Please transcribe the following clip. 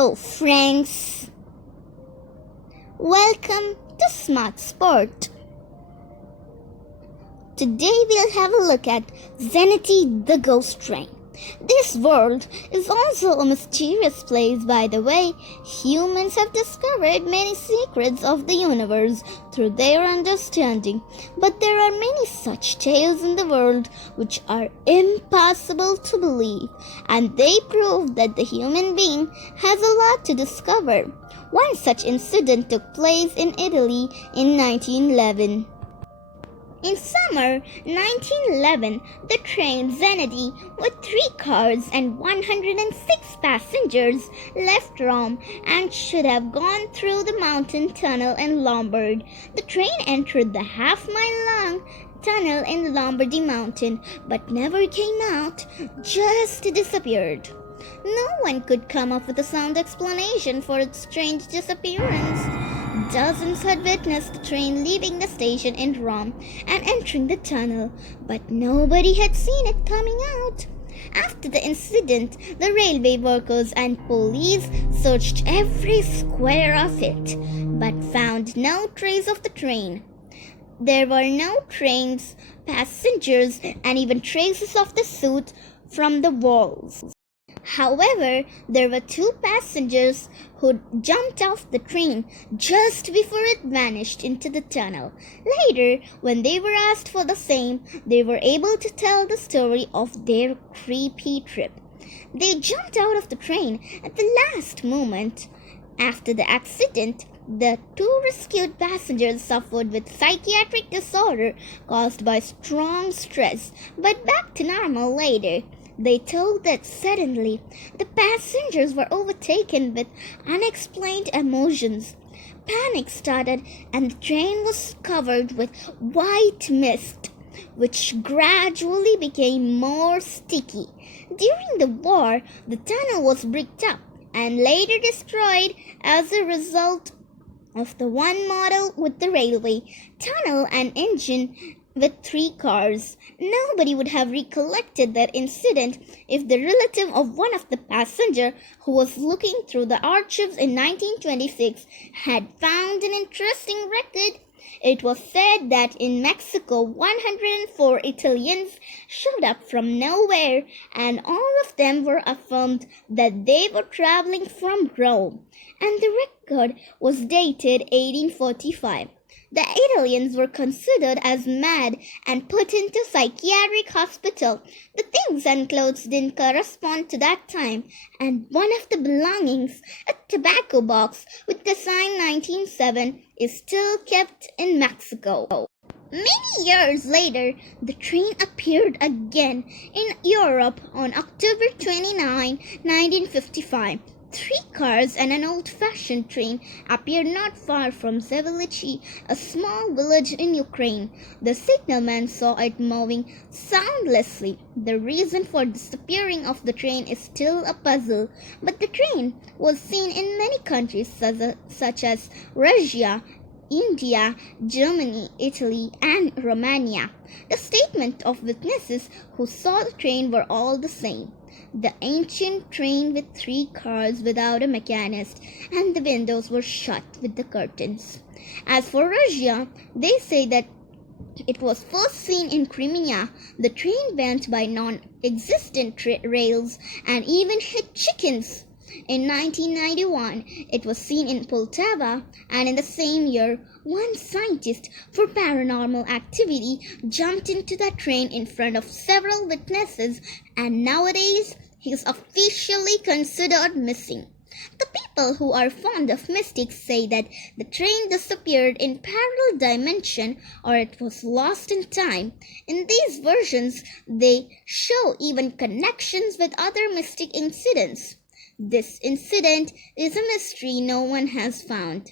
Hello friends, welcome to Smart Sport. Today we'll have a look at Zenity the Ghost Train. This world is also a mysterious place, by the way. Humans have discovered many secrets of the universe through their understanding, but there are many such tales in the world which are impossible to believe, and they prove that the human being has a lot to discover. One such incident took place in Italy in 1911. In summer 1911, the train Zenity with 3 cars and 106 passengers left Rome and should have gone through the mountain tunnel in Lombard. The train entered the half-mile-long tunnel in Lombardy Mountain but never came out, just disappeared. No one could come up with a sound explanation for its strange disappearance. Dozens had witnessed the train leaving the station in Rome and entering the tunnel, but nobody had seen it coming out. After the incident, the railway workers and police searched every square of it, but found no trace of the train. There were no trains, passengers, and even traces of the soot from the walls. However, there were 2 passengers who jumped off the train just before it vanished into the tunnel. Later, when they were asked for the same, they were able to tell the story of their creepy trip. They jumped out of the train at the last moment. After the accident, the 2 rescued passengers suffered with psychiatric disorder caused by strong stress, but back to normal later. They told that suddenly the passengers were overtaken with unexplained emotions. Panic started and the train was covered with white mist, which gradually became more sticky. During the war, the tunnel was bricked up and later destroyed as a result of the one model with the railway tunnel and engine with 3 cars. Nobody would have recollected that incident if the relative of one of the passengers who was looking through the archives in 1926 had found an interesting record. It was said that in Mexico 104 Italians showed up from nowhere, and all of them were affirmed that they were traveling from Rome, and the record was dated 1845. The Italians were considered as mad and put into psychiatric hospital. The things and clothes didn't correspond to that time, and one of the belongings, a tobacco box with the sign 1907, is still kept in Mexico. Many years later, the train appeared again in Europe on October 29, 1955. 3 cars and an old-fashioned train appeared not far from Zavalchi, a small village in Ukraine. The signalman saw it moving soundlessly. The reason for disappearing of the train is still a puzzle, but the train was seen in many countries such as Russia, India, Germany, Italy, and Romania. The statement of witnesses who saw the train were all the same. The ancient train with 3 cars without a mechanist, and the windows were shut with the curtains. As for Russia, they say that it was first seen in Crimea. The train went by non-existent rails and even hit chickens. In 1991, it was seen in Poltava, and in the same year, one scientist for paranormal activity jumped into the train in front of several witnesses, and nowadays he is officially considered missing. The people who are fond of mystics say that the train disappeared in parallel dimension or it was lost in time. In these versions, they show even connections with other mystic incidents. This incident is a mystery no one has found.